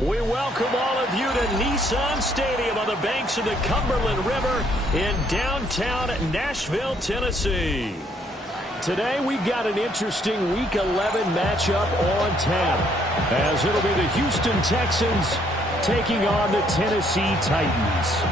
We welcome all of you to Nissan Stadium on the banks of the Cumberland River in downtown Nashville, Tennessee. Today we've got an interesting Week 11 matchup on tap, as it'll be the Houston Texans taking on the Tennessee Titans.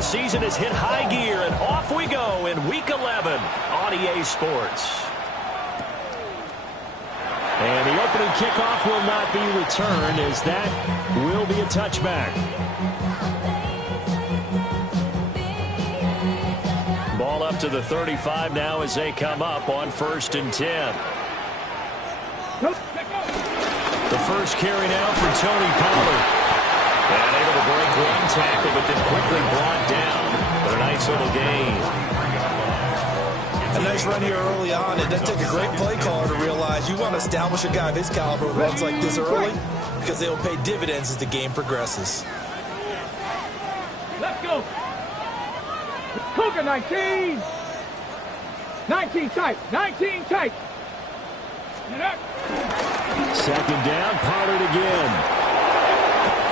Season has hit high gear, and off we go in Week 11 on EA Sports. And the opening kickoff will not be returned, as that will be a touchback. Ball up to the 35 now as they come up on 1st and 10. The first carry now for Tony Pollard. And able to break one tackle, but then quickly brought down. But a nice little gain. A nice run here early on. It does take a great play caller to realize you want to establish a guy of his caliber who runs like this early, because they will pay dividends as the game progresses. Let's go. Cougar 19. 19 tight. 19 tight. Second down, Pollard again.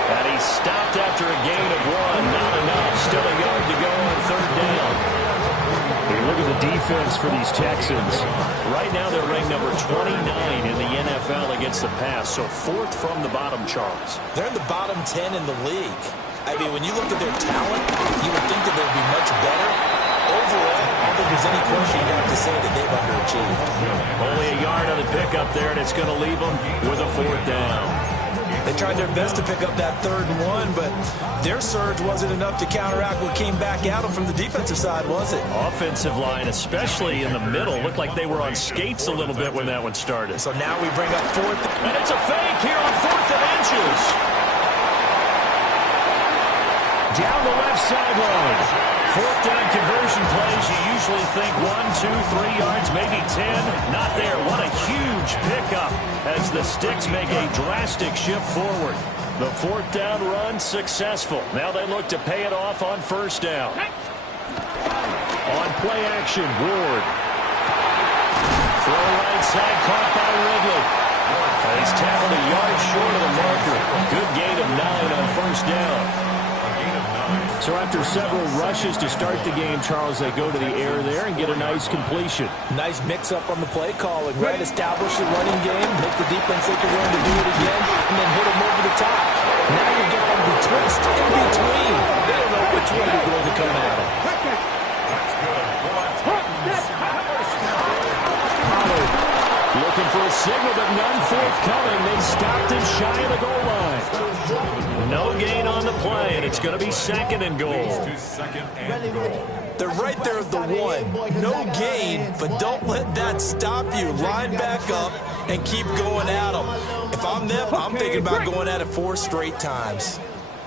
And he's stopped after a gain of 1. Not enough. Still a yard to go on 3rd down. Hey, look at the defense for these Texans. Right now they're ranked number 29 in the NFL against the pass. So 4th from the bottom, Charles. They're in the bottom 10 in the league. I mean, when you look at their talent, you would think that they'd be much better. Overall, I don't think there's any question you'd have to say that they've underachieved. Only a yard on the pickup there, and it's going to leave them with a 4th down. They tried their best to pick up that 3rd and 1, but their surge wasn't enough to counteract what came back at them from the defensive side, was it? Offensive line, especially in the middle, looked like they were on skates a little bit when that one started. So now we bring up 4th. And it's a fake here on 4th and inches. Down the left sideline. 4th down conversion plays, you usually think 1, 2, 3 yards, maybe 10. Not there. What a huge pickup as the Sticks make a drastic shift forward. The 4th down run successful. Now they look to pay it off on 1st down. On play action, Ward. Throw right side, caught by Ridley. And he's tackled a yard short of the marker. Good gain of 9 on 1st down. So after several rushes to start the game, Charles, they go to the air there and get a nice completion. Nice mix-up on the play calling, right? Establish the running game, make the defense think they're going to do it again, and then hit them over the top. Now you've got them betwixt in between. They don't know which way they're going to come at them. Pollard looking for a signal, but none forthcoming. They stopped him shy of the goal line. No gain on the play, and it's going to be 2nd and goal. They're right there at the 1. No gain, but don't let that stop you. Line back up and keep going at them. If I'm them, I'm thinking about going at it 4 straight times.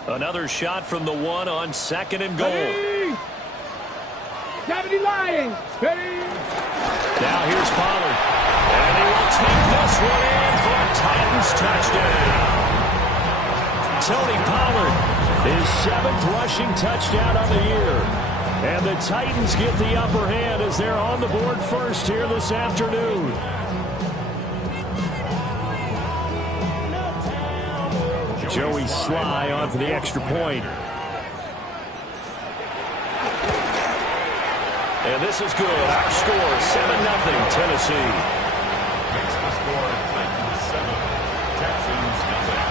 Another shot from the 1 on 2nd and goal. 70 Lions. Now here's Pollard. And he will take this one in for a Titans touchdown. Tony Pollard, his 7th rushing touchdown on the year. And the Titans get the upper hand as they're on the board first here this afternoon. Joey Sly on for the extra point. And this is good. Our score, 7-0 Tennessee. Makes the score Titans 7, Texans nothing.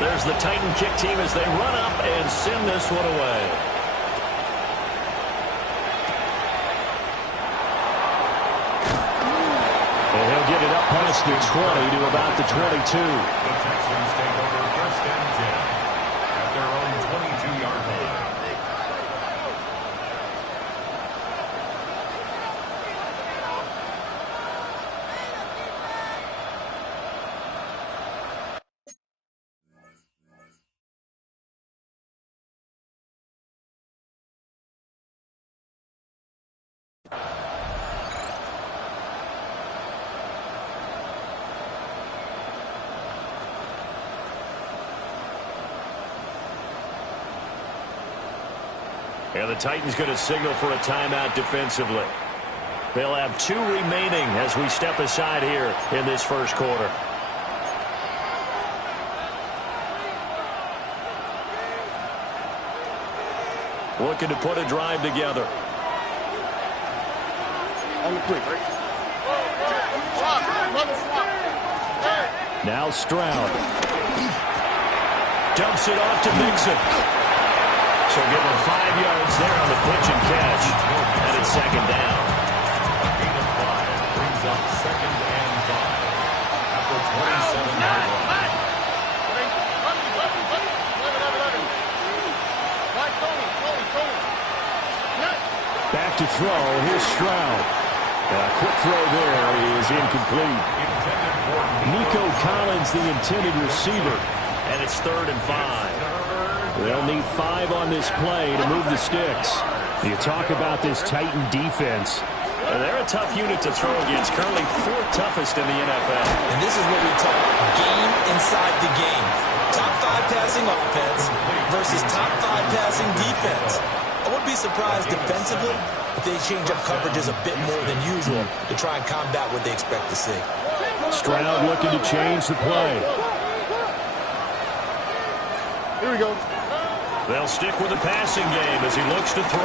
There's the Titan kick team as they run up and send this one away. And he'll get it up past the 20 to about the 22. The Texans take over first and 10 at their own 22-yard line. And the Titans going to signal for a timeout defensively. They'll have 2 remaining as we step aside here in this first quarter. Looking to put a drive together. On the quick. Now Stroud. Dumps it off to Mixon. So give him 5 yards there on the pitch and catch. And it's second down. A gain of 5 brings up second and 5 at the 27-yard line. Back to throw. Here's Stroud. A quick throw there is incomplete. Nico Collins, the intended receiver. And it's 3rd and 5. They'll need 5 on this play to move the sticks. You talk about this Titan defense. They're a tough unit to throw against. Currently 4th toughest in the NFL. And this is what we talk game inside the game. Top 5 passing offense versus top 5 passing defense. I wouldn't be surprised defensively if they change up coverages a bit more than usual to try and combat what they expect to see. Stroud looking to change the play. Here we go. They'll stick with the passing game as he looks to throw.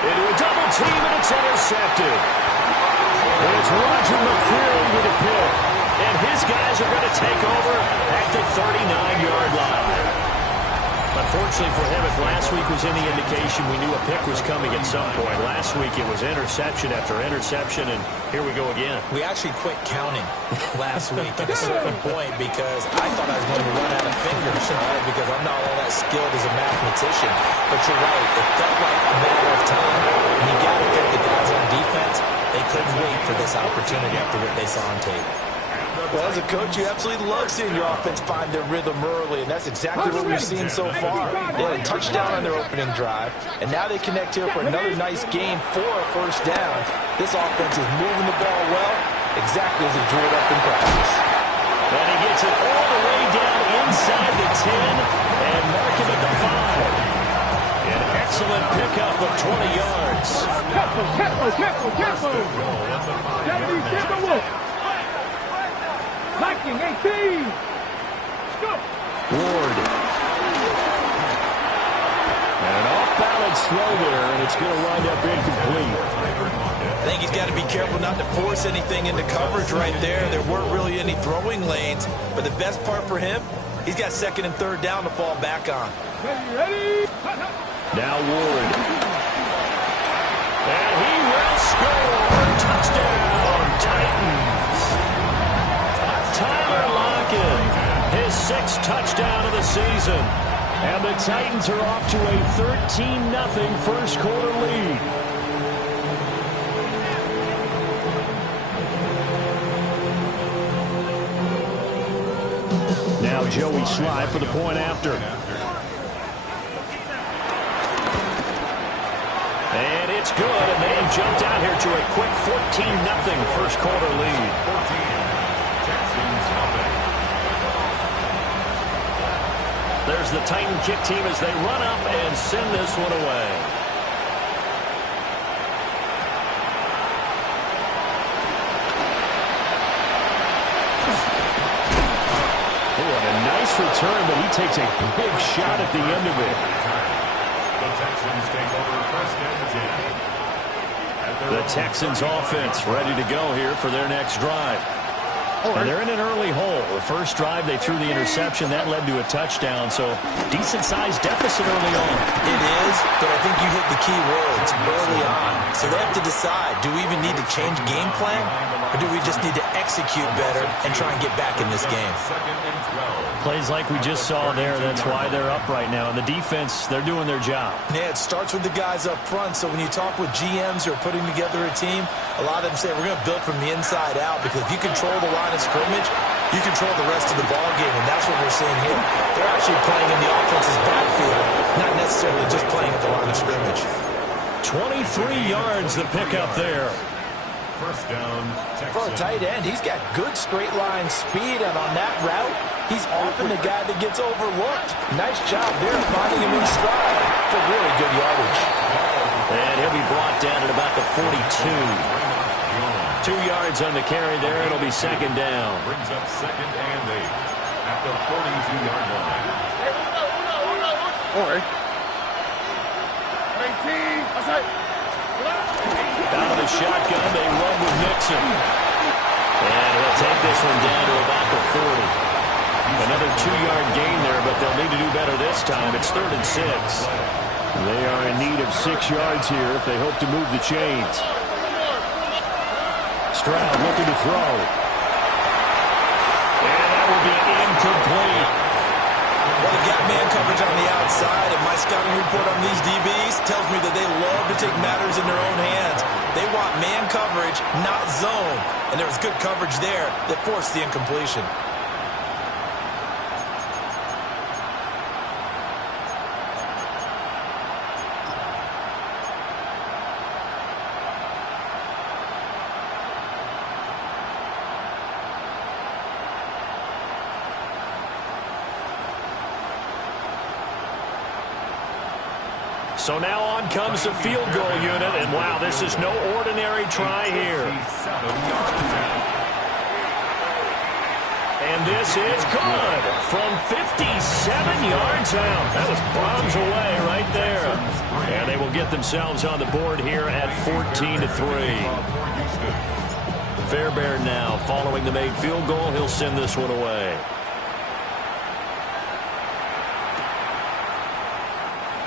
Into a double team, and it's intercepted. And it's Roger McCreary with a pick. And his guys are going to take over at the 39-yard line. Unfortunately for him, if last week was any indication, we knew a pick was coming at some point. Last week it was interception after interception, and here we go again. We actually quit counting last week at a certain point because I thought I was going to run out of fingers, right? Because I'm not all that skilled as a mathematician. But you're right, it felt like a matter of time. And you got to think the guys on defense, they couldn't wait for this opportunity after what they saw on tape. Well, as a coach, you absolutely love seeing your offense find their rhythm early, and that's exactly what we've seen so far. They had a touchdown on their opening drive, and now they connect here for another nice game for a first down. This offense is moving the ball well, exactly as he drew it up in practice. And he gets it all the way down inside the 10 and mark him at the 5. An excellent pickup of 20 yards. Tempo. 70 Timberwolves. Liking 18. Go. Ward. And an off-balance throw there, and it's going to wind up incomplete. I think he's got to be careful not to force anything into coverage right there. There weren't really any throwing lanes, but the best part for him, he's got 2nd and 3rd down to fall back on. Ready? Now Ward. And he will score. Touchdown, Titans. Tyler Lockett, his 6th touchdown of the season. And the Titans are off to a 13-0 first quarter lead. Now Joey Sly for the point after. And it's good, and they jumped out here to a quick 14-0 first quarter lead. 14. Texans nothing. There's the Titan kick team as they run up and send this one away. What a nice return, but he takes a big shot at the end of it. The Texans take over first and 10. The Texans offense ready to go here for their next drive. And they're in an early hole. The first drive, they threw the interception. That led to a touchdown, so decent-sized deficit early on. It is, but I think you hit the key words early on. So they have to decide, do we even need to change game plan, or do we just need to execute better and try and get back in this game? Plays like we just saw there, that's why they're up right now. And the defense, they're doing their job. Yeah, it starts with the guys up front, so when you talk with GMs who are putting together a team, a lot of them say, we're going to build from the inside out, because if you control the line of scrimmage, you control the rest of the ball game, and that's what we're seeing here. They're actually playing in the offense's backfield, not necessarily just playing at the line of scrimmage. 23 yards the pickup there. First down, Texans. For a tight end, he's got good straight line speed, and on that route, he's often the guy that gets overlooked. Nice job there finding him in stride for really good yardage. And he'll be brought down at about the 42. 2 yards on the carry there. It'll be second down. Brings up second and 8 at the 42-yard line. All right. 19. That's it. Out of the shotgun, they run with Mixon. And he'll take this one down to about the 40. Another 2-yard gain there, but they'll need to do better this time. It's 3rd and 6. They are in need of 6 yards here if they hope to move the chains. Stroud looking to throw. And that will be incomplete. Well, they've got man coverage on the outside, and my scouting report on these DBs tells me that they love to take matters in their own hands. They want man coverage, not zone. And there was good coverage there that forced the incompletion. So now on comes the field goal unit, and wow, this is no ordinary try here. And this is good from 57 yards out. That was bombs away right there. And they will get themselves on the board here at 14-3. Fairbairn now following the made field goal. He'll send this one away.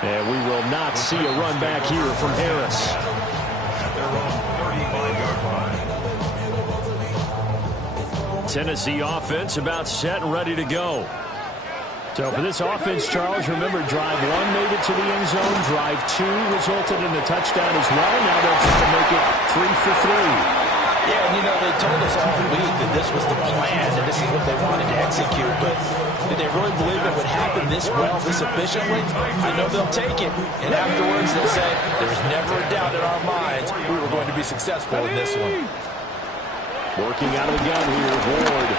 And we will not see a run back here from Harris. At their own 35-yard line. Tennessee offense about set and ready to go. So for this offense, Charles, remember drive 1 made it to the end zone. Drive 2 resulted in a touchdown as well. Now they'll try to make it 3 for 3. Yeah, and you know, they told us all week that this was the plan and this is what they wanted to execute, but did they really believe it would happen this well, this efficiently? I know they'll take it, and afterwards they'll say, there's never a doubt in our minds we were going to be successful in this one. Working out of the gun here, Ward.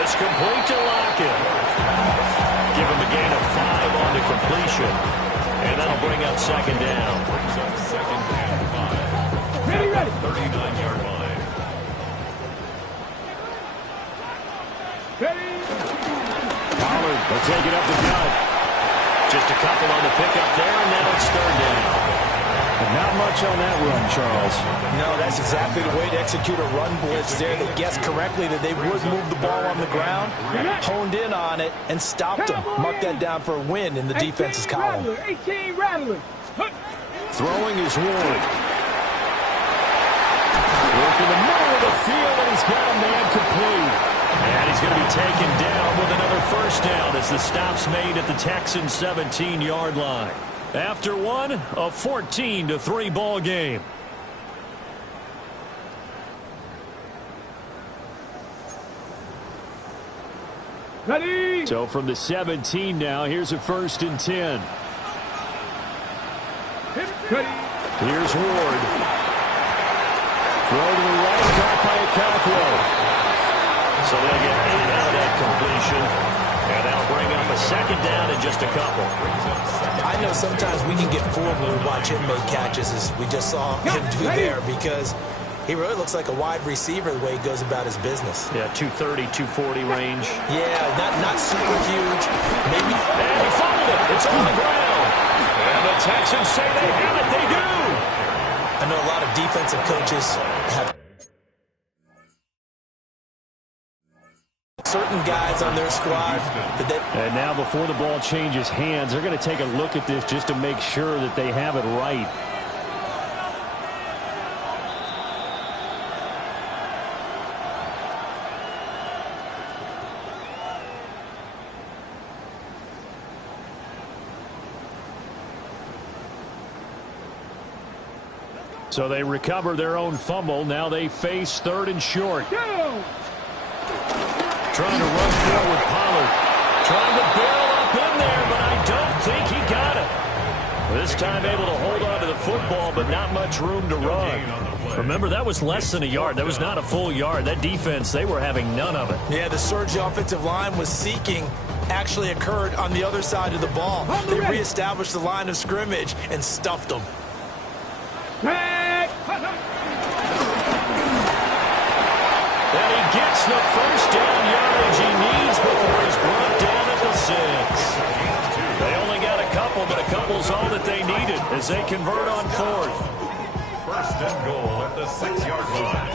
It's complete to Lockett. Give him a gain of 5 on the completion, and that'll bring up second down. Brings up second and 5. Ready, ready. 39-yard line. Ready. Pollard will take it up the gut. Just a couple on the pickup there, and now it's third down. But not much on that run, Charles. No, that's exactly the way to execute a run blitz there. They guessed correctly that they would move the ball on the ground, honed in on it, and stopped them. Mark that down for a win in the defense's column. 18 rattling. Throwing is Ward. Work in the middle of the field, and he's got a man complete. And he's going to be taken down with another first down as the stop's made at the Texans' 17-yard line. After one, a 14-3 ball game. Ready. So from the 17 now, here's a 1st and 10. Ready. Here's Ward. Cockrell. So they'll get 8 out of that completion. And that'll bring up a second down in just a couple. I know sometimes we can get fooled when we watch him make catches, as we just saw him do there, because he really looks like a wide receiver the way he goes about his business. Yeah, 230, 240 range. Yeah, not super huge. Maybe. And he fumbled it. It's on the ground. And the Texans say they have it. They do. I know a lot of defensive coaches have certain guys on their squad. And now before the ball changes hands, they're going to take a look at this just to make sure that they have it right. So they recover their own fumble. Now they face 3rd and short. Trying to run forward, Pollard. Trying to barrel up in there, but I don't think he got it. This time able to hold on to the football, but not much room to run. Remember, that was less than a yard. That was not a full yard. That defense, they were having none of it. Yeah, the surge the offensive line was seeking actually occurred on the other side of the ball. They reestablished the line of scrimmage and stuffed them. And he gets the first down yardage he needs before he's brought down at the 6. They only got a couple, but a couple's all that they needed as they convert on 4th. 1st and goal at the 6-yard line.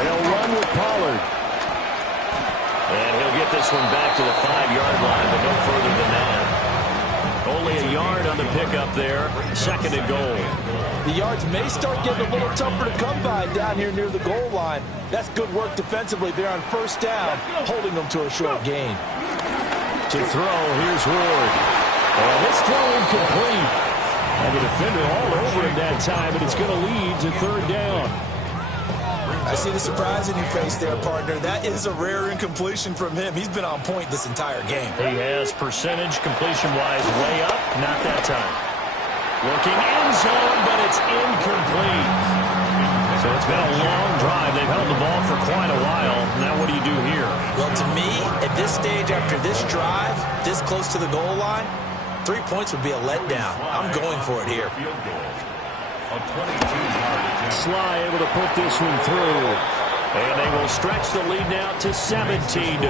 They'll run with Pollard. And he'll get this one back to the 5-yard line, but no further than that. Only a yard on the pickup there. 2nd and goal. The yards may start getting a little tougher to come by down here near the goal line. That's good work defensively there on 1st down, holding them to a short gain. To throw, here's Ward. And this throw incomplete. And the defender all over him that time, and it's going to lead to 3rd down. I see the surprise in your face there, partner. That is a rare incompletion from him. He's been on point this entire game. He has percentage completion-wise way up. Not that time. Looking end zone, but it's incomplete. So it's been a long drive. They've held the ball for quite a while. Now what do you do here? Well, to me, at this stage after this drive, this close to the goal line, 3 points would be a letdown. I'm going for it here. Sly able to put this one through. And they will stretch the lead now to 17-3.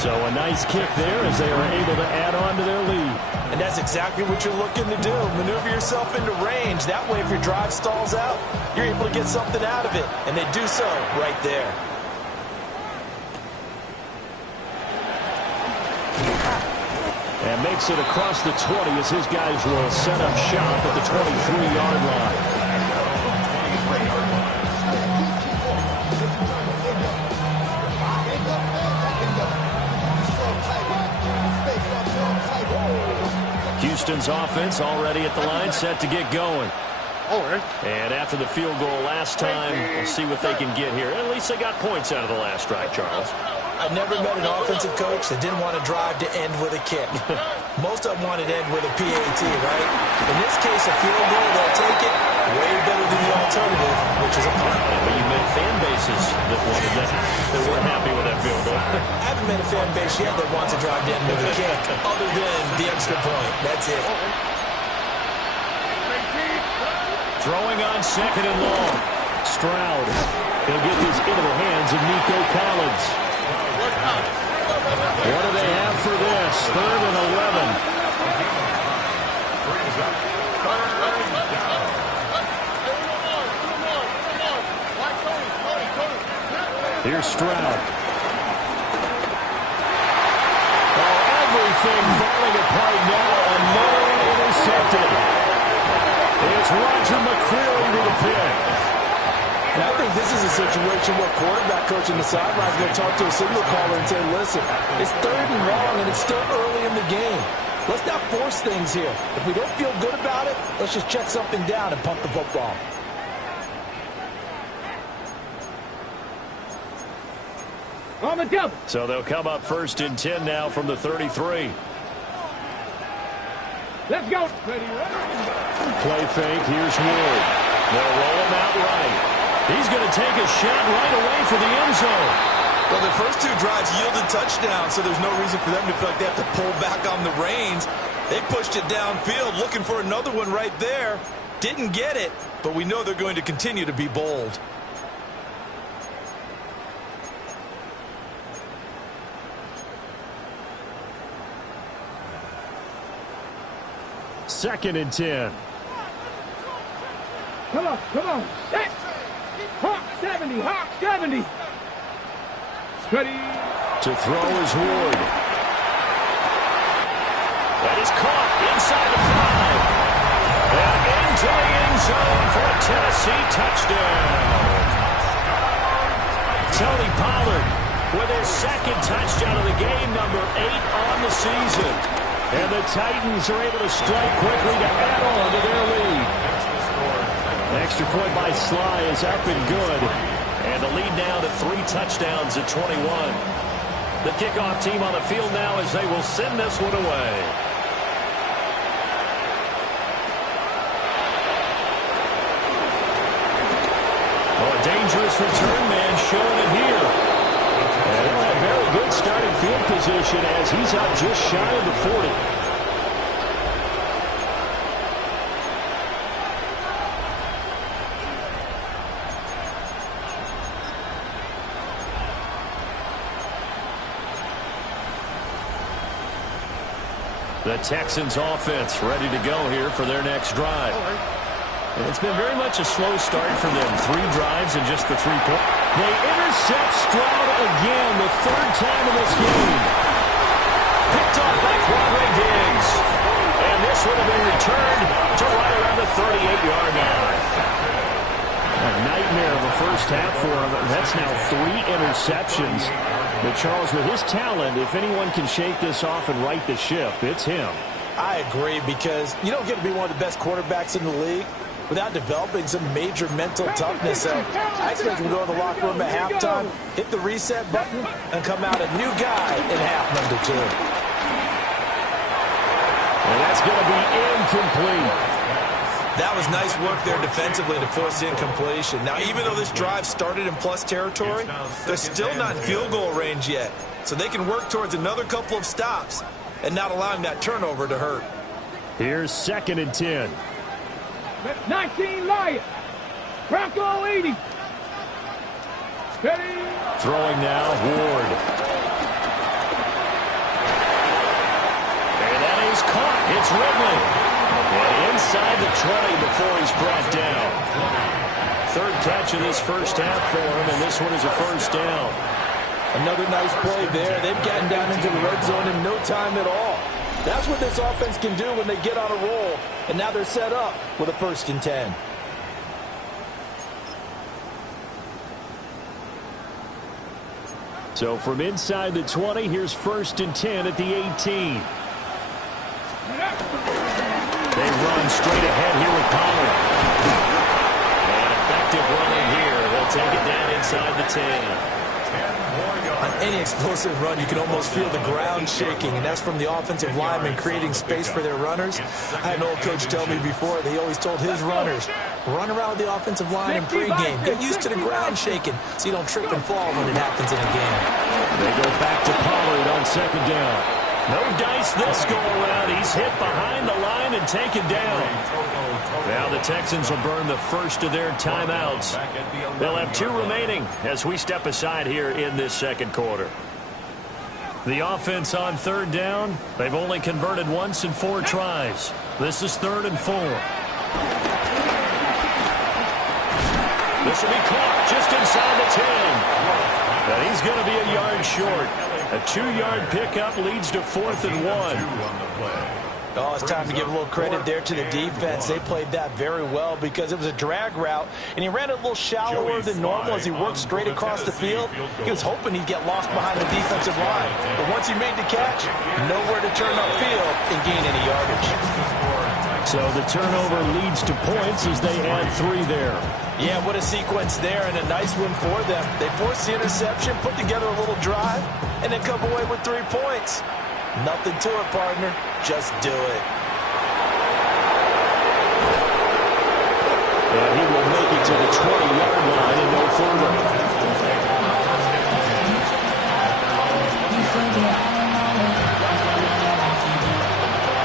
So a nice kick there as they are able to add on to their lead. And that's exactly what you're looking to do. Maneuver yourself into range. That way, if your drive stalls out, you're able to get something out of it. And they do so right there. And makes it across the 20 as his guys will set up shop at the 23-yard line. Houston's offense already at the line, set to get going. And after the field goal last time, we'll see what they can get here. At least they got points out of the last drive, Charles. I never met an offensive coach that didn't want to drive to end with a kick. Most of them wanted to end with a PAT, right? In this case, a field goal, they'll take it. Way better than the alternative, which is a punt. But you met fan bases that wanted that. They weren't happy with that field goal. I haven't met a fan base yet that wants to drive to end with a kick, other than the extra point. That's it. Throwing on 2nd and long. Stroud. He'll get this into the hands of Nico Collins. What do they have for this? 3rd and 11. Here's Stroud. Oh, everything falling apart now. Another intercepted. It's Roger McCreary with a pick. And I think this is a situation where quarterback coach in the sideline is going to talk to a signal caller and say, listen, it's 3rd and long and it's still early in the game. Let's not force things here. If we don't feel good about it, let's just check something down and punt the football. On the double. So they'll come up 1st and 10 now from the 33. Let's go. Play fake. Here's Ward. They'll roll him out right. He's going to take a shot right away for the end zone. Well, the first two drives yielded touchdowns, so there's no reason for them to feel like they have to pull back on the reins. They pushed it downfield, looking for another one right there. Didn't get it, but we know they're going to continue to be bold. Second and 10. Come on, come on. Set. Hawk 70, Hawk 70. Ready. To throw is Ward. That is caught inside the 5. And into the end zone for a Tennessee touchdown. Tony Pollard with his second touchdown of the game, number 8 on the season. And the Titans are able to strike quickly to add on to their lead. An extra point by Sly is up and good. And the lead now to 3 touchdowns at 21. The kickoff team on the field now as they will send this one away. Oh, a dangerous return man showing it here. And he'll have very good starting field position as he's out just shy of the 40. The Texans offense ready to go here for their next drive. And it's been very much a slow start for them. 3 drives and just the 3 points. They intercept Stroud again, the 3rd time in this game. Picked off by Quandre Diggs. And this would have been returned to right around the 38-yard line. A nightmare of a first half for him. That's now 3 interceptions. But Charles, with his talent, if anyone can shake this off and right the ship, it's him. I agree, because you don't get to be one of the best quarterbacks in the league without developing some major mental toughness. So I expect him to go in the locker room at halftime, hit the reset button, and come out a new guy in half number 2. And that's going to be incomplete. That was nice work there defensively to force incompletion. Now, even though this drive started in plus territory, they're still not in field goal range yet. So they can work towards another couple of stops and not allowing that turnover to hurt. Here's 2nd and 10. 19 Lions. Bronco 80. Ready. Throwing now, Ward. And that is caught. It's Ridley. And inside the 20 before he's brought down. 3rd catch of this first half for him, and this one is a first down. Another nice play there. They've gotten down into the red zone in no time at all. That's what this offense can do when they get on a roll. And now they're set up with a 1st and 10. So from inside the 20, here's 1st and 10 at the 18. They run straight ahead here with Pollard. And effective running here. They'll take it down inside the 10. On any explosive run, you can almost feel the ground shaking, and that's from the offensive linemen creating space for their runners. I had an old coach tell me before that he always told his runners, run around with the offensive line in pregame. Get used to the ground shaking so you don't trip and fall when it happens in a game. They go back to Pollard on 2nd down. No dice this go around. He's hit behind the line and taken down. Now the Texans will burn the first of their timeouts. They'll have 2 remaining as we step aside here in this 2nd quarter. The offense on 3rd down, they've only converted once in 4 tries. This is 3rd and 4. This will be caught just inside the 10. And he's going to be a yard short. A 2-yard pickup leads to 4th and 1. Oh, it's time to give a little credit there to the defense. They played that very well because it was a drag route, and he ran it a little shallower than normal as he worked straight across the field. He was hoping he'd get lost behind the defensive line. But once he made the catch, nowhere to turn upfield and gain any yardage. So the turnover leads to points as they add 3 there. Yeah, what a sequence there, and a nice one for them. They forced the interception, put together a little drive, and then come away with 3 points. Nothing to it, partner. Just do it. to the 20-yard line and no further.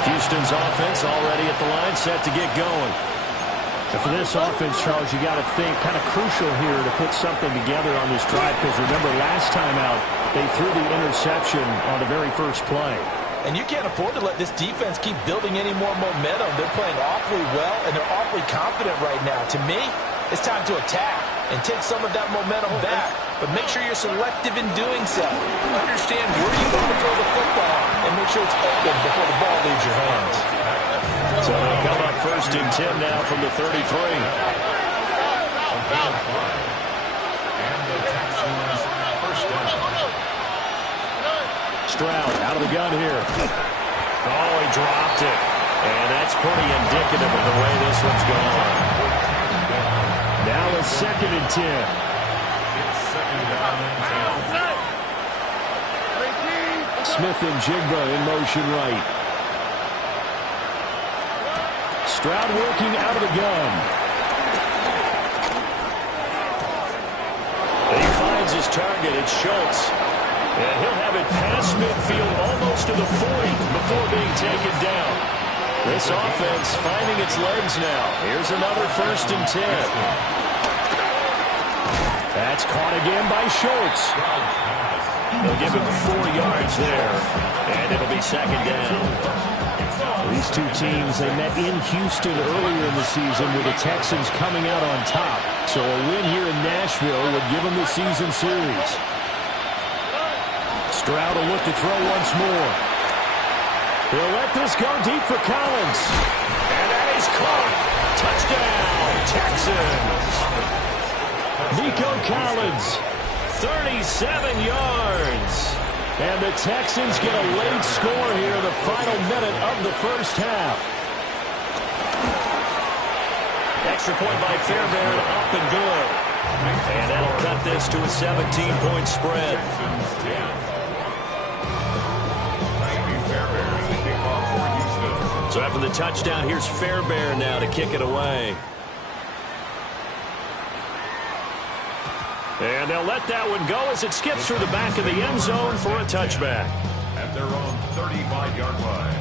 Houston's offense already at the line, set to get going. And for this offense, Charles, you got to think kind of crucial here to put something together on this drive, because remember last time out they threw the interception on the very first play. And you can't afford to let this defense keep building any more momentum. They're playing awfully well, and they're awfully confident right now. To me, it's time to attack and take some of that momentum back. But make sure you're selective in doing so. Understand where you want to throw the football and make sure it's open before the ball leaves your hands. So they'll come up 1st and 10 now from the 33. Stroud out of the gun here. Oh, he dropped it. And that's pretty indicative of the way this one's going. Now a 2nd and 10. Smith and Jigba in motion right. Stroud working out of the gun. And he finds his target. It's Schultz. And he'll have it past midfield almost to the 40 before being taken down. This offense finding its legs now. Here's another 1st and 10. That's caught again by Schultz. They'll give him 4 yards there. And it'll be 2nd down. These two teams, they met in Houston earlier in the season with the Texans coming out on top. So a win here in Nashville would give them the season series. Stroud will look to throw once more. He'll let this go deep for Collins. And that is caught. Touchdown, Texans. Nico Collins, 37 yards. And the Texans get a late score here in the final minute of the first half. Extra point by Fairbairn, up and good. And that'll cut this to a 17-point spread. So after the touchdown, here's Fairbairn now to kick it away. And they'll let that one go as it skips through the back of the end zone for a touchback. At their own 35-yard line.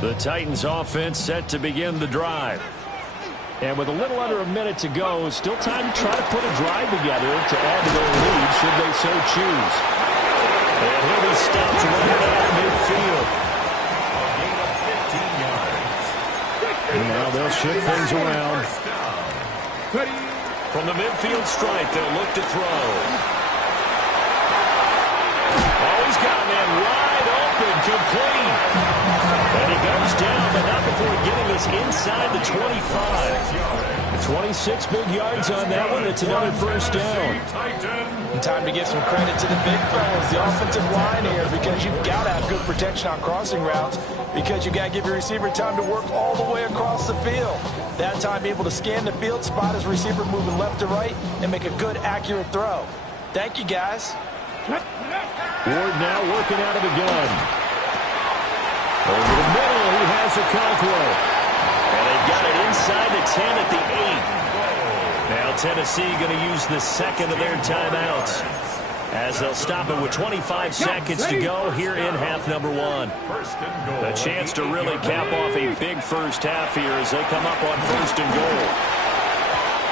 The Titans offense set to begin the drive. And with a little under a minute to go, still time to try to put a drive together to add to their lead should they so choose. And he'll be stopped right out of midfield. And now they'll shift things around. From the midfield stripe, they'll look to throw. Oh, he's got a man wide open, complete. And he goes down, but not before getting this inside the 25. 26 big yards on that one. It's another 1st down. And time to give some credit to the big fellas, the offensive line here, because you've got to have good protection on crossing routes, because you've got to give your receiver time to work all the way across the field. That time, able to scan the field, spot his receiver moving left to right, and make a good, accurate throw. Thank you, guys. Ward now working out of the gun. Over the middle, he has Okonkwo. And they've got it inside the 10 at the 8. Now Tennessee going to use the 2nd of their timeouts, as they'll stop it with 25 seconds to go here in half number 1. A chance to really cap off a big first half here as they come up on 1st and goal.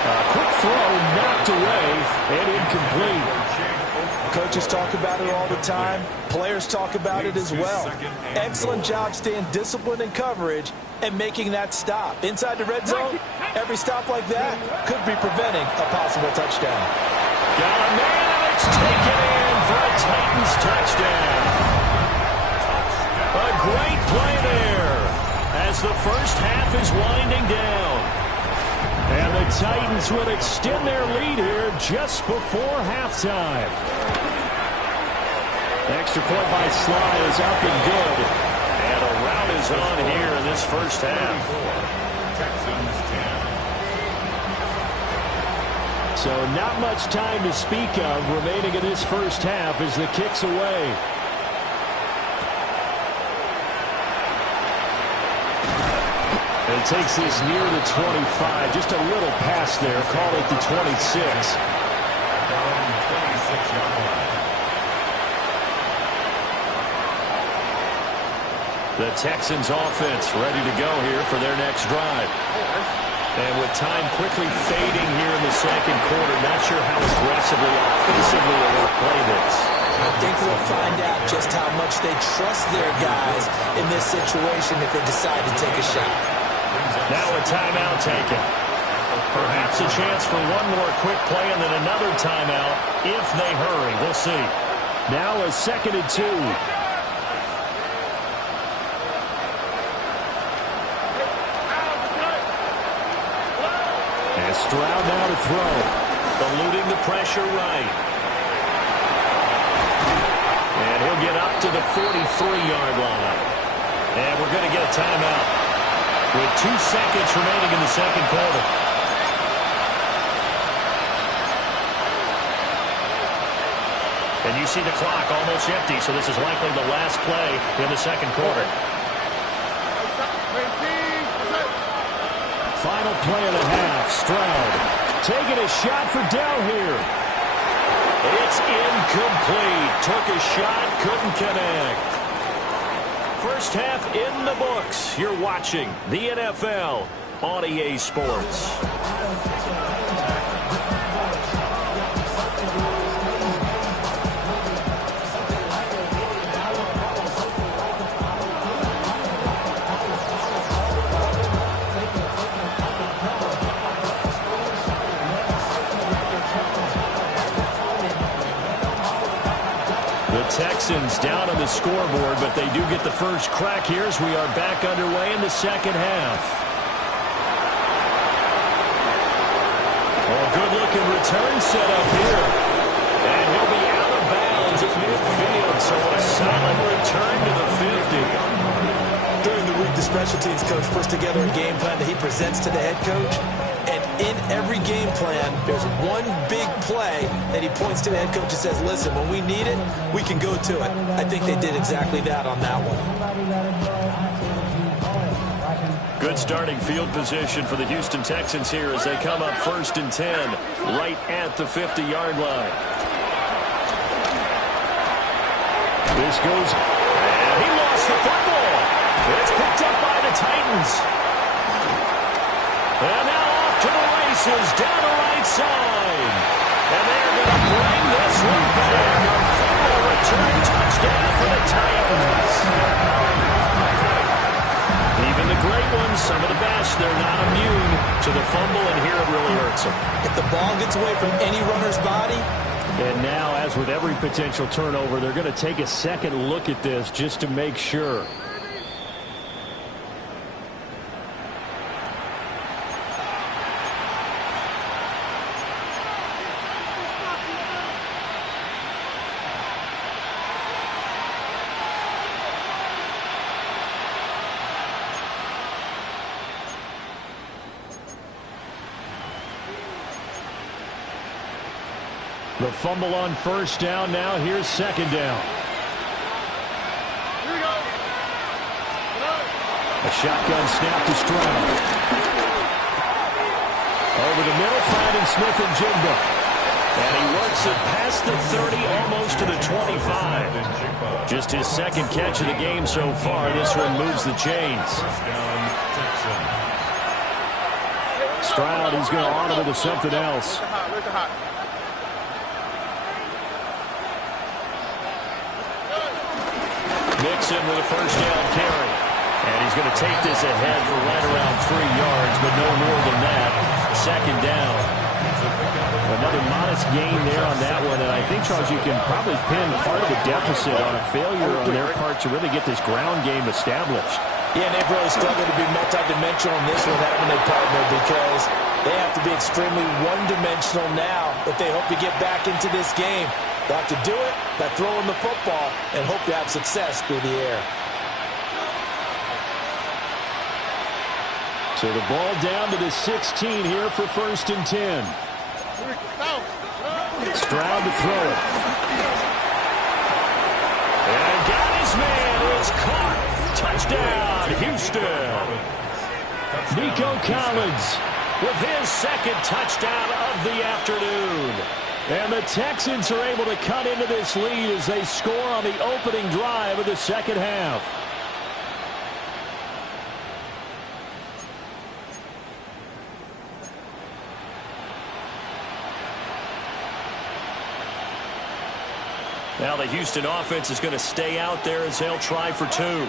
A quick throw knocked away and incomplete. Coaches talk about it all the time. Players talk about it as well. Excellent job staying disciplined in coverage and making that stop. Inside the red zone, every stop like that could be preventing a possible touchdown. Got a man, and it's taken in for a Titans touchdown. A great play there as the first half is winding down. And the Titans will extend their lead here just before halftime. Extra point by Sly is up and good. And a rout is on here in this first half. So not much time to speak of remaining in this first half as the kick's away. And it takes this near the 25. Just a little pass there. Call it the 26. The Texans offense ready to go here for their next drive. And with time quickly fading here in the second quarter, not sure how aggressively, offensively they will play this. I think we'll find out just how much they trust their guys in this situation if they decide to take a shot. Now a timeout taken. Perhaps a chance for one more quick play and then another timeout if they hurry. We'll see. Now a 2nd and 2. And Stroud now to throw. Eluding the pressure right. And he'll get up to the 43-yard line. And we're going to get a timeout with 2 seconds remaining in the second quarter. And you see the clock almost empty, so this is likely the last play in the second quarter. Final play of the half. Stroud taking a shot for Dell here. It's incomplete. Took a shot, couldn't connect. First half in the books. You're watching the NFL on EA Sports. Texans down on the scoreboard, but they do get the first crack here as we are back underway in the second half. Oh, good-looking return set up here. And he'll be out of bounds at midfield, so a solid return to the 50. During the week, the special teams coach puts together a game plan that he presents to the head coach. And in every game plan, there's one big play that he points to the head coach and says, listen, when we need it, we can go to it. I think they did exactly that on that one. Good starting field position for the Houston Texans here as they come up 1st and 10, right at the 50-yard line. This goes, and he lost the football. It's picked up by the Titans. And now off to the races, down the right side. And they're going to bring this one back. A fumble return touchdown for the Titans. Even the great ones, some of the best, they're not immune to the fumble, and here it really hurts them. If the ball gets away from any runner's body. And now, as with every potential turnover, they're going to take a second look at this just to make sure. The fumble on first down. Now here's second down. Here we go. A shotgun snap to Stroud. Over the middle, finding Smith-Njigba. And he works it past the 30, almost to the 25. Just his second catch of the game so far. This one moves the chains. Stroud, he's going to audible to something else. Mixon with a first down carry. And he's going to take this ahead for right around 3 yards, but no more than that. Second down. Another modest gain there on that one, and I think, Charles, you can probably pin part of the deficit on a failure on their part to really get this ground game established. Yeah, and they've really struggled to be multidimensional in this one, haven't they, partner? Because they have to be extremely one-dimensional now if they hope to get back into this game. They'll have to do it by throwing the football and hope to have success through the air. So the ball down to the 16 here for 1st and 10. Stroud to throw it. And got his man. It's caught. Touchdown, Houston. Nico Collins with his second touchdown of the afternoon. And the Texans are able to cut into this lead as they score on the opening drive of the second half. Now the Houston offense is going to stay out there as they'll try for two.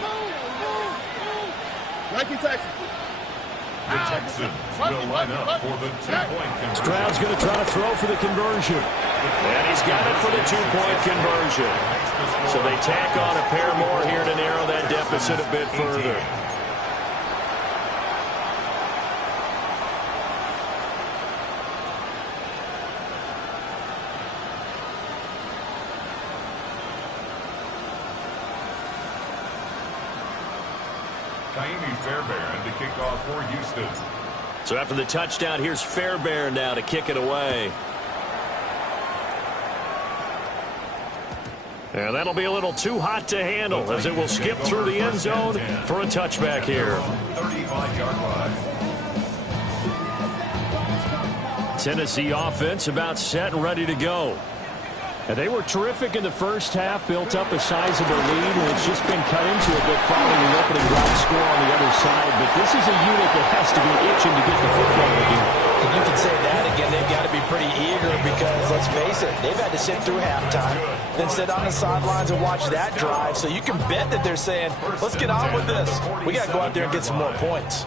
The Texans will line up for the two-point conversion. Stroud's going to try to throw for the conversion. And he's got it for the two-point conversion. So they tack on a pair more here to narrow that deficit a bit further. Ka'imi Fairbairn to kick off for Houston. So after the touchdown, here's Fairbairn now to kick it away. And that'll be a little too hot to handle as it will skip through the end zone for a touchback here. 35-yard line. Tennessee offense about set and ready to go. And they were terrific in the first half, built up a sizable lead, and it's just been cut into a bit following the opening drive score on the other side. But this is a unit that has to be itching to get the football again. And you can say that again. They've got to be pretty eager because, let's face it, they've had to sit through halftime, then sit on the sidelines and watch that drive. So you can bet that they're saying, let's get on with this. We got to go out there and get some more points.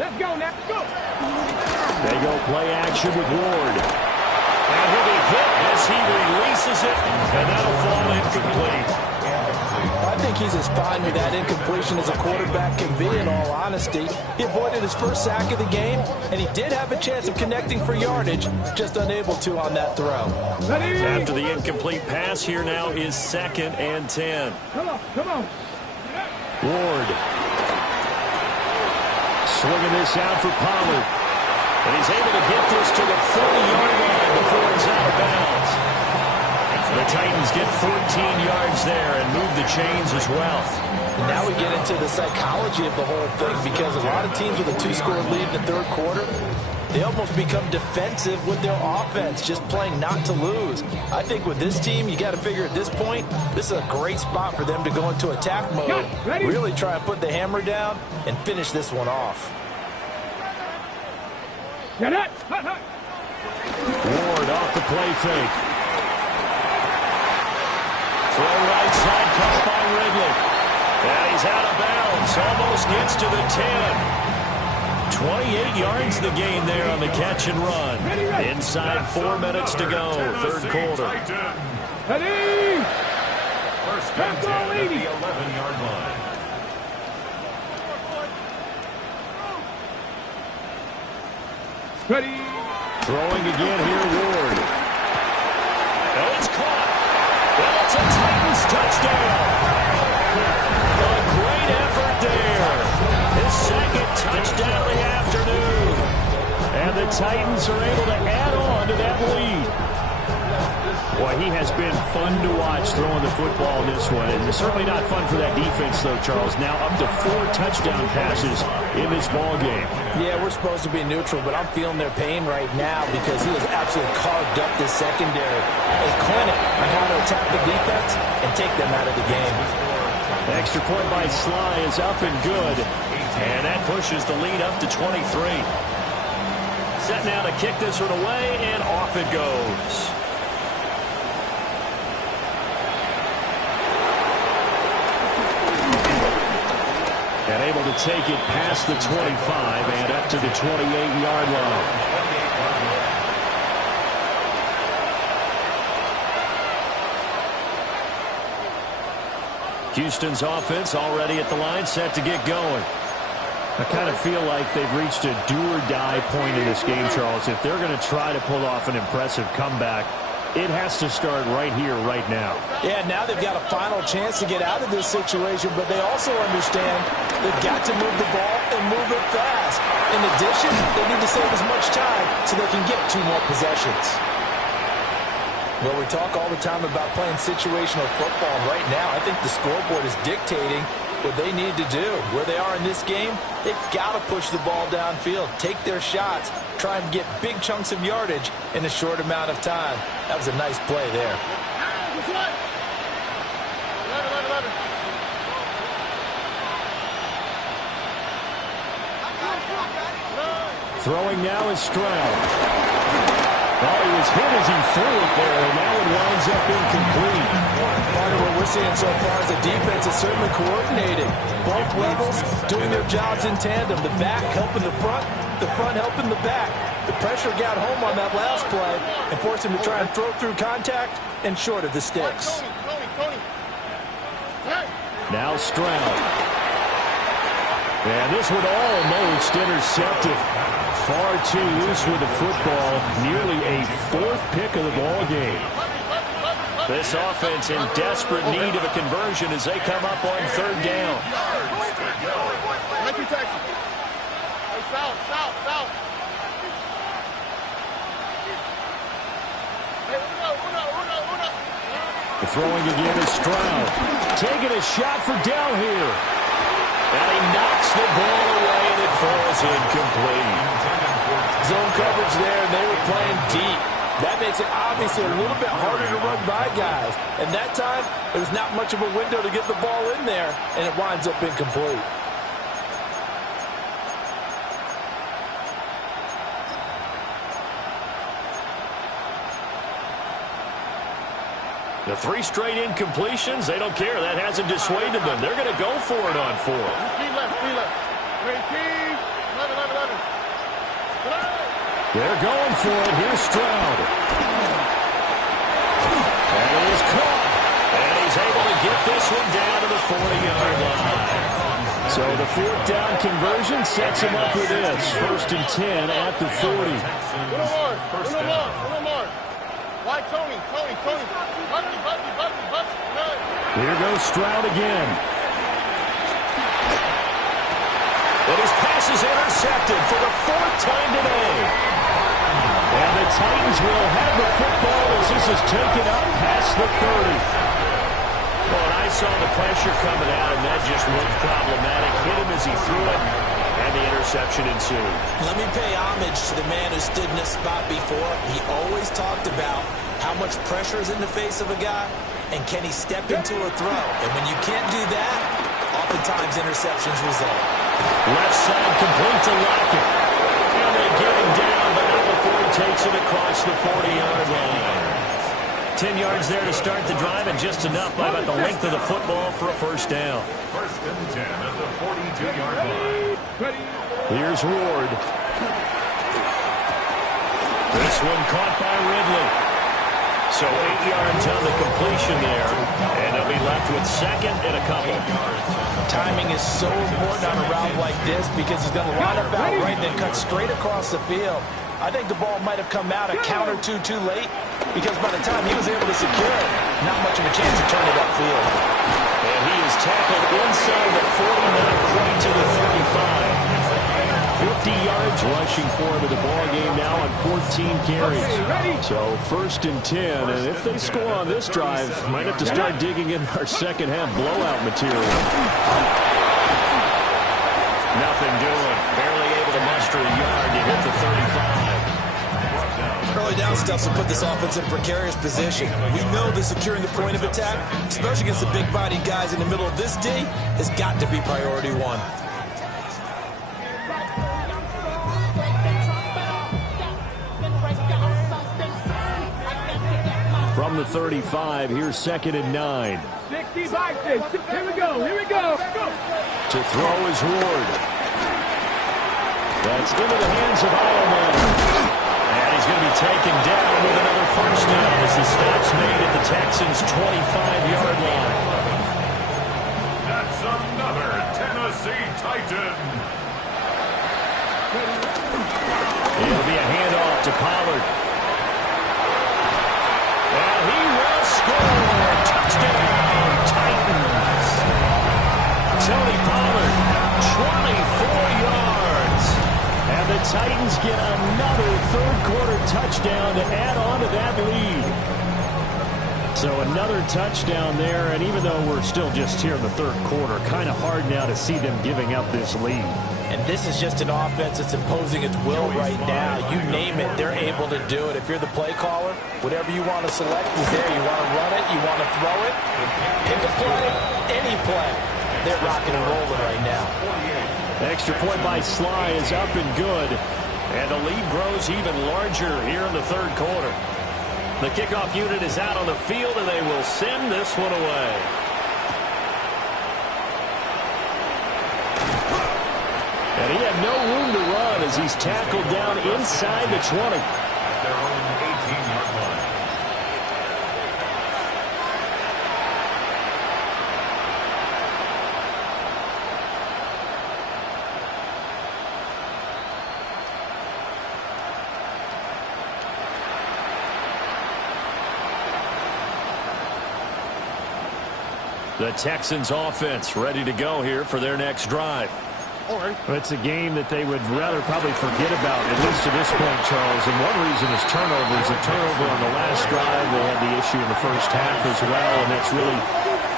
Let's go now. Go. They go play action with Ward. And he'll be hit as he releases it, and that'll fall incomplete. I think he's as fine with that incompletion as a quarterback can be, in all honesty. He avoided his first sack of the game, and he did have a chance of connecting for yardage, just unable to on that throw. After the incomplete pass, here now is 2nd and 10. Come on, come on. Ward. Swinging this out for Pollard. And he's able to get this to the 40-yard line before it's out of bounds. The Titans get 14 yards there and move the chains as well. And now we get into the psychology of the whole thing because a lot of teams with a 2-score lead in the third quarter, they almost become defensive with their offense, just playing not to lose. I think with this team, you got to figure at this point, this is a great spot for them to go into attack mode, really try and put the hammer down and finish this one off. Get it. Ward off the play fake. Throw right side, caught by Ridley. And he's out of bounds. Almost gets to the 10. 28 yards the gain there on the catch and run. Inside 4 minutes to go, third quarter. Ready. First and 10 at the 11-yard line. Ready. Throwing again here, Ward. Oh, it's caught. Well, it's a Titans touchdown. A great effort there. His second touchdown of the afternoon. And the Titans are able to add on to that lead. Boy, he has been fun to watch throwing the football in this one. And it's certainly not fun for that defense, though, Charles. Now up to 4 touchdown passes in this ball game. Yeah, we're supposed to be neutral, but I'm feeling their pain right now because he has absolutely carved up this secondary. A clinic on how to attack the defense and take them out of the game. Extra point by Sly is up and good. And that pushes the lead up to 23. Set now to kick this one away, and off it goes. And able to take it past the 25 and up to the 28-yard line. Houston's offense already at the line, set to get going. I kind of feel like they've reached a do-or-die point in this game, Charles. If they're going to try to pull off an impressive comeback, It has to start right here, right now. Yeah, now they've got a final chance to get out of this situation, but they also understand they've got to move the ball and move it fast. In addition, they need to save as much time so they can get 2 more possessions. Well, we talk all the time about playing situational football. Right now, I think the scoreboard is dictating what they need to do. Where they are in this game, they've got to push the ball downfield, take their shots, try and get big chunks of yardage in a short amount of time. That was a nice play there. Throwing now is Stroud. Well, he was hit as he threw it there, and now it winds up incomplete. Part of what we're seeing so far is the defense is certainly coordinated. Both levels doing their jobs in tandem. The back helping the front helping the back. The pressure got home on that last play and forced him to try and throw through contact and short of the sticks. Now Stroud. And this would almost intercept it. Far too loose with the football. Nearly a 4th pick of the ball game. This offense in desperate need of a conversion as they come up on 3rd down. The throwing again is Stroud. Taking a shot for down here. And he knocks the ball away, and it falls incomplete. Zone coverage there, and they were playing deep. That makes it obviously a little bit harder to run by guys. And that time, there was not much of a window to get the ball in there, and it winds up incomplete. The 3 straight incompletions, they don't care. That hasn't dissuaded them. They're going to go for it on 4. They're going for it. Here's Stroud. And it is caught. And he's able to get this one down to the 40-yard line. So the 4th down conversion sets him up with this. 1st and 10 at the 40. Why Tony? Here goes Stroud again. And his pass is intercepted for the 4th time today. And the Titans will have the football as this is taken up past the 30. Well, and I saw the pressure coming out, and that just looked problematic. Hit him as he threw it, and the interception ensued. Let me pay homage to the man who stood in this spot before. He always talked about how much pressure is in the face of a guy, and can he step into a throw? And when you can't do that, oftentimes interceptions result. Left side complete to Lockett. And they get him down, but not before he takes it across the 40-yard line. 10 yards there to start the drive, and just enough by about the length of the football for a 1st down. 1st and 10 at the 42-yard line. Here's Ward. This one caught by Ridley. So 8 yards on the completion there, and they'll be left with 2nd and a couple. Timing is so important on a route like this because he's going to line up out right and then cut straight across the field. I think the ball might have come out a count or two too late because by the time he was able to secure it, not much of a chance to turn it upfield. And he is tackled inside the 40, not quite to the 35. 50 yards rushing for him in the ball game now on 14 carries. So 1st and 10, and if they score on this drive, might have to start digging in our second half blowout material. Nothing doing. Barely able to muster a yard to hit the 35. Early down stuff will put this offense in a precarious position. We know that securing the point of attack, especially against the big-bodied guys in the middle of this D, has got to be priority 1. From the 35, here's 2nd and 9. 65. Here we go. To throw is Ward. That's into the hands of Ironman. And he's going to be taken down with another 1st down as the stop's made at the Texans' 25-yard line. That's another Tennessee Titan. It'll be a handoff to Pollard. score. Touchdown, Titans. Tony Pollard, 24 yards. And the Titans get another third-quarter touchdown to add on to that lead. So another touchdown there, and even though we're still just here in the third quarter, kind of hard now to see them giving up this lead. And this is just an offense that's imposing its will right now. You name it, they're able to do it. If you're the play caller, whatever you want to select is there. You want to run it, you want to throw it, pick a play, any play. They're rocking and rolling right now. Extra point by Sly is up and good. And the lead grows even larger here in the third quarter. The kickoff unit is out on the field, and they will send this one away. And he had no room to run as he's tackled down inside the 20. Their own 18-yard line. The Texans offense ready to go here for their next drive. It's a game that they would rather probably forget about, at least to this point, Charles. And one reason is turnovers. A turnover on the last drive. They had the issue in the first half as well, and that's really,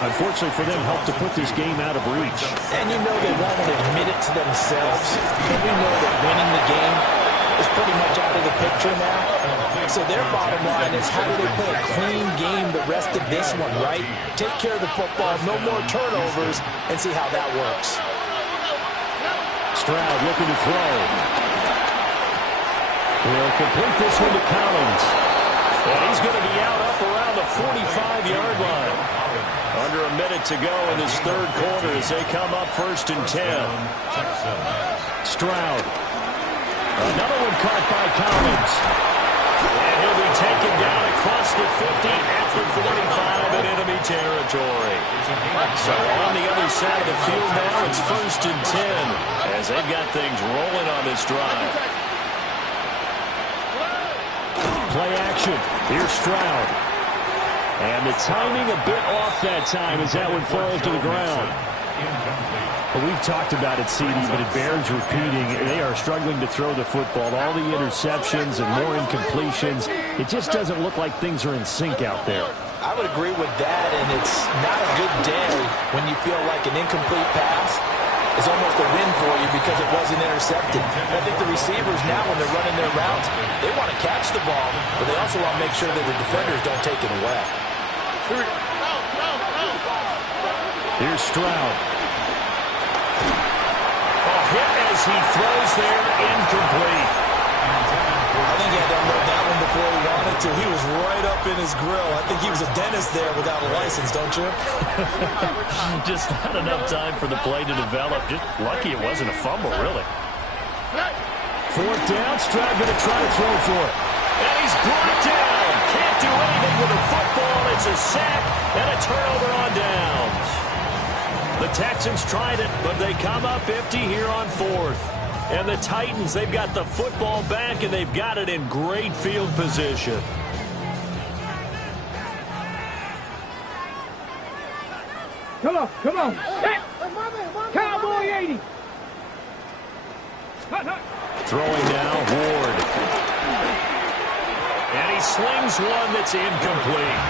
unfortunately for them, helped to put this game out of reach. And you know they won't admit it to themselves. But we know that winning the game is pretty much out of the picture now. So their bottom line is, how do they play a clean game the rest of this one, right? Take care of the football, no more turnovers, and see how that works. Stroud looking to throw. He'll complete this one to Collins. And he's going to be out up around the 45-yard line. Under a minute to go in this third quarter as they come up 1st and 10. Stroud. Another one caught by Collins. And he'll be taken down across the 50 at the 45 in enemy territory. So on the other side of the field now, it's 1st and 10 as they've got things rolling on this drive. Play action. Here's Stroud. And the timing a bit off that time as that one falls to the ground. Well, we've talked about it, CD, but it bears repeating. They are struggling to throw the football. All the interceptions and more incompletions. It just doesn't look like things are in sync out there. I would agree with that, and it's not a good day when you feel like an incomplete pass is almost a win for you because it wasn't intercepted. I think the receivers now, when they're running their routes, they want to catch the ball, but they also want to make sure that the defenders don't take it away. Here's Stroud. Hit as he throws there, incomplete. I think he had to unload that one before he wanted to. He was right up in his grill. I think he was a dentist there without a license, don't you? Just not enough time for the play to develop. Just lucky it wasn't a fumble, really. 4th down, Stroud going to try to throw for it. And he's brought down. Can't do anything with a football. It's a sack and a turnover on downs. The Texans tried it, but they come up empty here on 4th. And the Titans, they've got the football back, and they've got it in great field position. Come on, come on. Hey. Cowboy 80. Throwing now, Ward. And he slings one that's incomplete.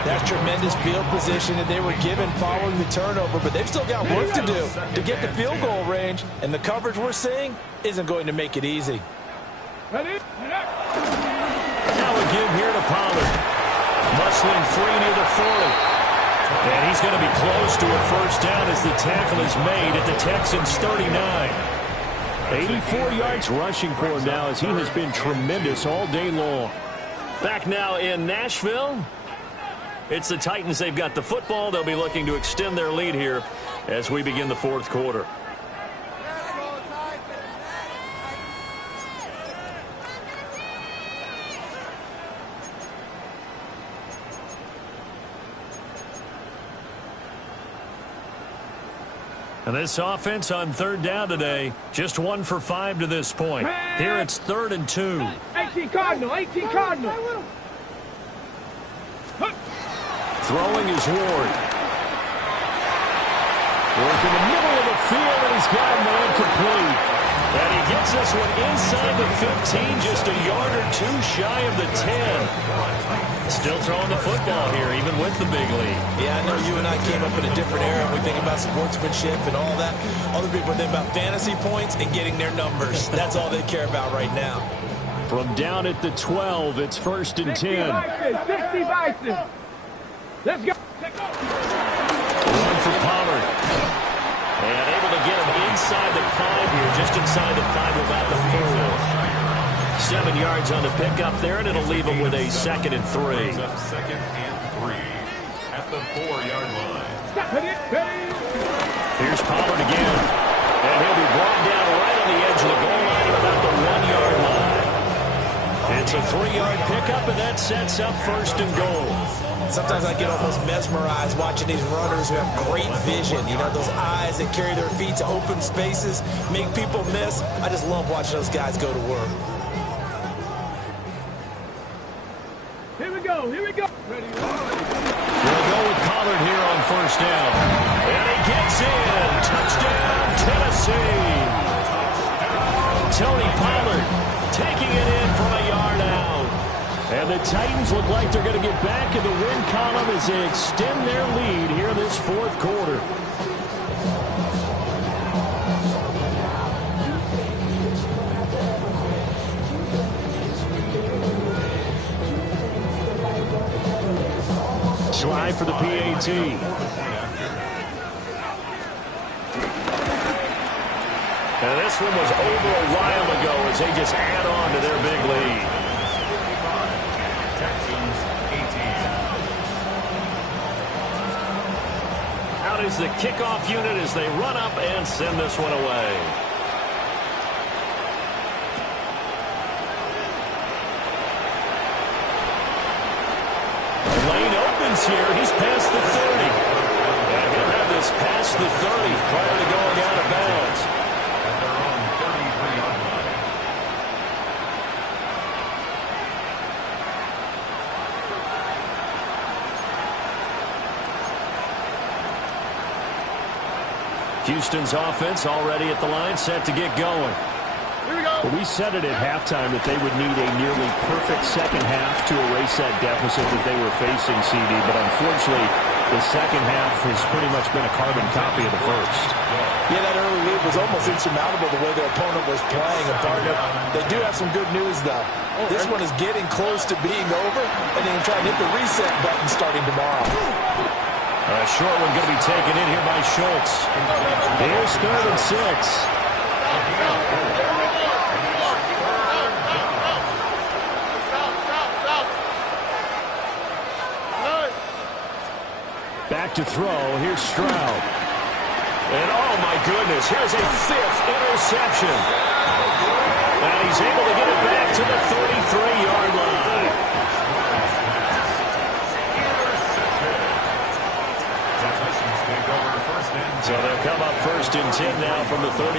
That's tremendous field position that they were given following the turnover, but they've still got work to do to get the field goal range, and the coverage we're seeing isn't going to make it easy. Now again here to Pollard. Muscling free near the 40. And he's going to be close to a 1st down as the tackle is made at the Texans' 39. 84 yards rushing for him now as he has been tremendous all day long. Back now in Nashville. It's the Titans. They've got the football. They'll be looking to extend their lead here as we begin the 4th quarter. And this offense on 3rd down today, just 1 for 5 to this point. Here it's 3rd and 2. 18 Cardinal, 18 Cardinal. Throwing is Ward. Work in the middle of the field, and he's got a man complete. And he gets this one inside the 15, just a yard or two shy of the 10. Still throwing the football here, even with the big lead. Yeah, I know you and I came up in a different era, and we think about sportsmanship and all that. Other people think about fantasy points and getting their numbers. That's all they care about right now. From down at the 12, it's 1st and 10. 60 Bison. Let's go. Run for Pollard. And able to get him inside the 5 here, just inside the 5 without the 4. 7 yards on the pickup there, and it'll leave him with a 2nd and 3. 2nd and 3 at the 4-yard line. Here's Pollard again. And he'll be brought down right on the edge of the goal line at about the 1-yard line. It's a 3-yard pickup, and that sets up 1st and goal. Sometimes I get almost mesmerized watching these runners who have great vision. You know, those eyes that carry their feet to open spaces, make people miss. I just love watching those guys go to work. Here we go. Here we go. Ready. We'll go with Pollard here on 1st down. And he gets in. Touchdown, Tennessee. Tony Pollard taking it in from a yard out. And the Titans look like they're going to get back in the win column as they extend their lead here in this 4th quarter. Slide for the PAT. And this one was over a while ago as they just add on to their big lead. Texans 18. Out is the kickoff unit as they run up and send this one away. Lane opens here. He's past the 30. And he'll have this past the 30 prior to going out of bounds. At their own 33-yard line. Houston's offense already at the line, set to get going. Here we go. Well, we said it at halftime that they would need a nearly perfect second half to erase that deficit that they were facing, CD. But unfortunately, the second half has pretty much been a carbon copy of the first. Yeah, that early lead was almost insurmountable the way their opponent was playing. And partner, they do have some good news, though. This one is getting close to being over, and they can try and hit the reset button starting tomorrow. A short one going to be taken in here by Schultz. Here's 3rd and 6. Back to throw. Here's Stroud. And oh my goodness, here's a 5th interception. And he's able to get it back to the 33-yard line. So they'll come up 1st and 10 now from the 33.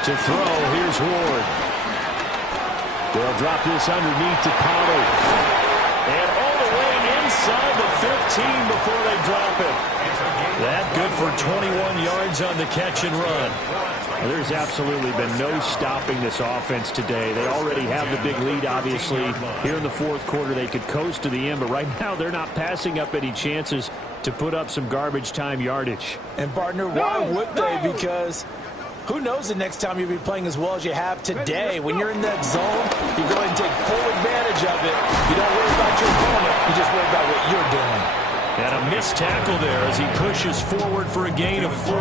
To throw, here's Ward. They'll drop this underneath to Pollard. And all the way inside the 15 before they drop it. That good for 21 yards on the catch and run. There's absolutely been no stopping this offense today. They already have the big lead, obviously. Here in the 4th quarter, they could coast to the end, but right now they're not passing up any chances to put up some garbage time yardage. And, partner, why would they? Because who knows the next time you'll be playing as well as you have today. When you're in that zone, you go ahead and take full advantage of it. You don't worry about your opponent. You just worry about what you're doing. And a missed tackle there as he pushes forward for a gain of 4.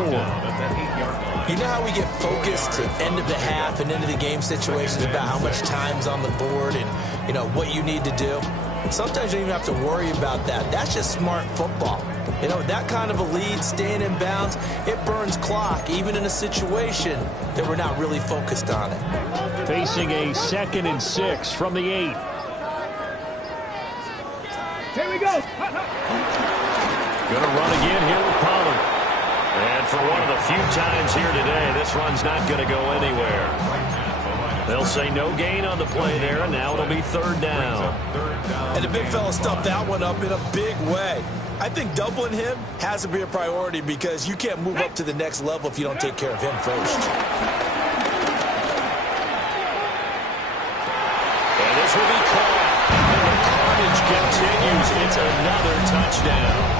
You know how we get focused at end of the half and into the game situations about how much time's on the board and, you know, what you need to do? Sometimes you don't even have to worry about that. That's just smart football. You know, that kind of a lead, staying in bounds, it burns clock, even in a situation that we're not really focused on it. Facing a 2nd and 6 from the 8. Here we go. Going to run again here with Pollard. And for one of the few times here today, this run's not going to go anywhere. They'll say no gain on the play there, and now it'll be third down. And the big fella stuffed that one up in a big way. I think doubling him has to be a priority because you can't move up to the next level if you don't take care of him first. And this will be caught. And the carnage continues. It's another touchdown.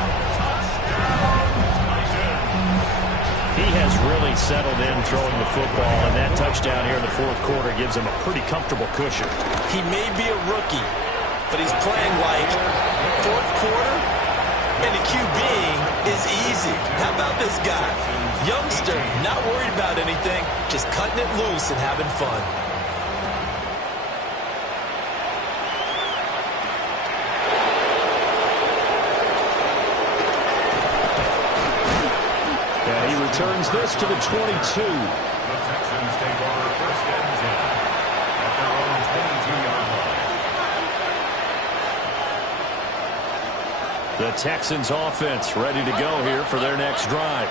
He has really settled in throwing the football, and that touchdown here in the fourth quarter gives him a pretty comfortable cushion. He may be a rookie, but he's playing like fourth quarter, and the QBing is easy. How about this guy? Youngster, not worried about anything, just cutting it loose and having fun. And he returns this to the 22. The Texans take over first and 10 at their own 22-yard line. The Texans offense ready to go here for their next drive.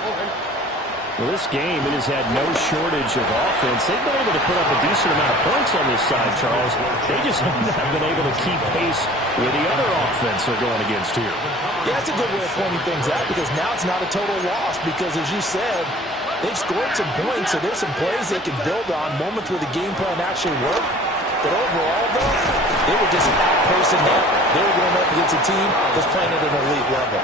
Well, this game, it has had no shortage of offense. They've been able to put up a decent amount of points on this side, Charles. They just have not been able to keep pace with the other offense they're going against here. Yeah, that's a good way of pointing things out because now it's not a total loss because, as you said, they've scored some points, so there's some plays they can build on, moments where the game plan actually worked. But overall, though, they were just out-pacing that. They were going up against a team that's playing at an elite level.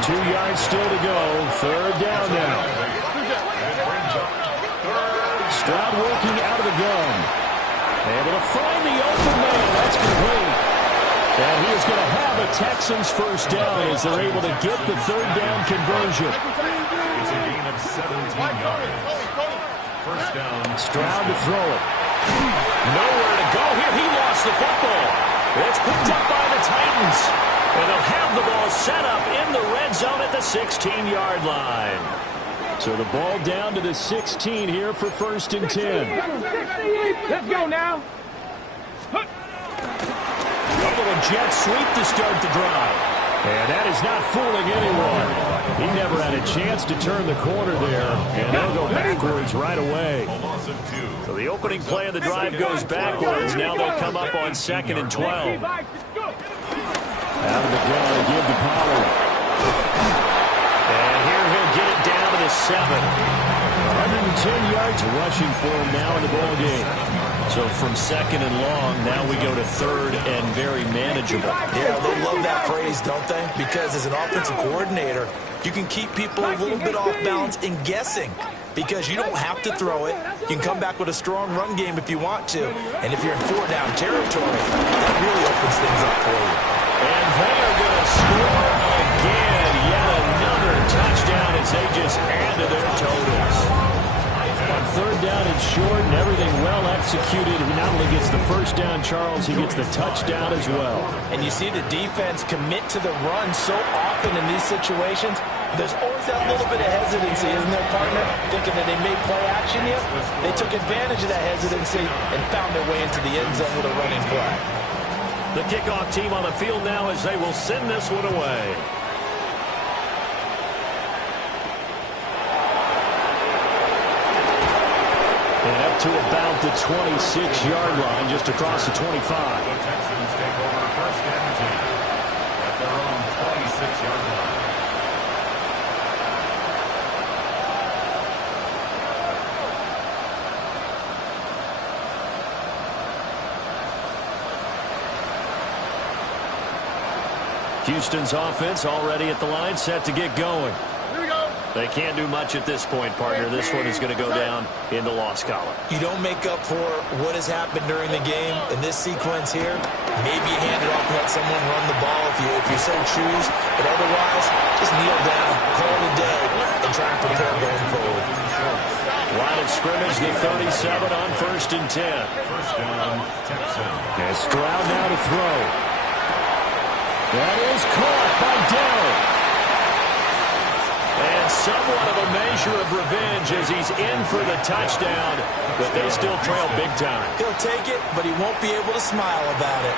2 yards still to go. Third down now. Stroud working out of the gun. Able to find the open man. That's complete. And he is going to have a Texans first down as they're able to get the third down conversion. It's a gain of 17 yards. First down. Stroud to throw it. Nowhere to go here. He lost the football. It's picked up by the Titans. And they'll have the ball set up in the red zone at the 16-yard line. So the ball down to the 16 here for first and 10. Let's go now. Couple of jet sweep to start the drive. And that is not fooling anyone. He never had a chance to turn the corner there. And they'll go backwards right away. A loss of 2. So the opening play of the drive goes backwards. Now they'll come up on 2nd and 12. Out of the gun, give to Pollard. And here he'll get it down to the 7. 110 yards rushing for him now in the ball game. So from 2nd and long, now we go to 3rd and very manageable. Yeah, they love that phrase, don't they? Because as an offensive coordinator, you can keep people a little bit off balance and guessing. Because you don't have to throw it. You can come back with a strong run game if you want to. And if you're in 4-down territory, that really opens things up for you. And they are going to score again. Yet another touchdown as they just add to their totals. On 3rd down and short and everything well executed. He not only gets the first down, Charles, he gets the touchdown as well. And you see the defense commit to the run so often in these situations. There's always that little bit of hesitancy, isn't there, partner? Thinking that they may play action yet. They took advantage of that hesitancy and found their way into the end zone with a running play. The kickoff team on the field now as they will send this one away. And up to about the 26-yard line, just across the 25. The Texans take over first and 10 at their own 26-yard line. Houston's offense already at the line, set to get going. They can't do much at this point, partner. This one is going to go down in the loss column. You don't make up for what has happened during the game in this sequence here. Maybe you hand it off and let someone run the ball if you so choose. But otherwise, just kneel down, call it a day, and try and prepare going forward. Line of scrimmage, the 37 on 1st and 10. First down, Texans. And Stroud now to throw. That is caught by Dell. And somewhat of a measure of revenge as he's in for the touchdown, but they still trail big time. He'll take it, but he won't be able to smile about it.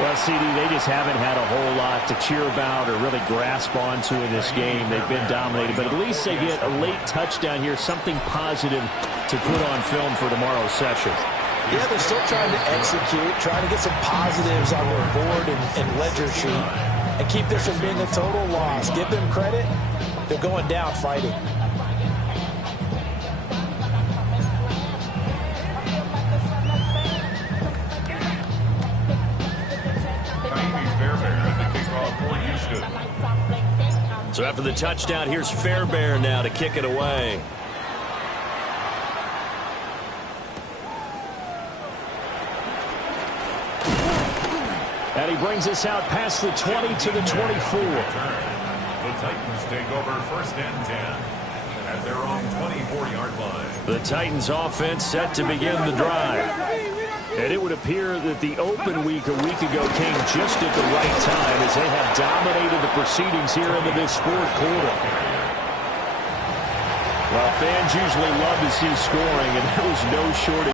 Well, CD, they just haven't had a whole lot to cheer about or really grasp onto in this game. They've been dominated, but at least they get a late touchdown here, something positive to put on film for tomorrow's session. Yeah, they're still trying to execute, trying to get some positives on their board and ledger sheet and keep this from being a total loss. Give them credit. They're going down fighting. So after the touchdown, here's Fairbairn now to kick it away. And he brings us out past the 20 to the 24. The Titans take over 1st and 10 at their own 24-yard line. The Titans offense set to begin the drive. And it would appear that the open week a week ago came just at the right time as they have dominated the proceedings here into this fourth quarter. Well, fans usually love to see scoring, and there was no shortage.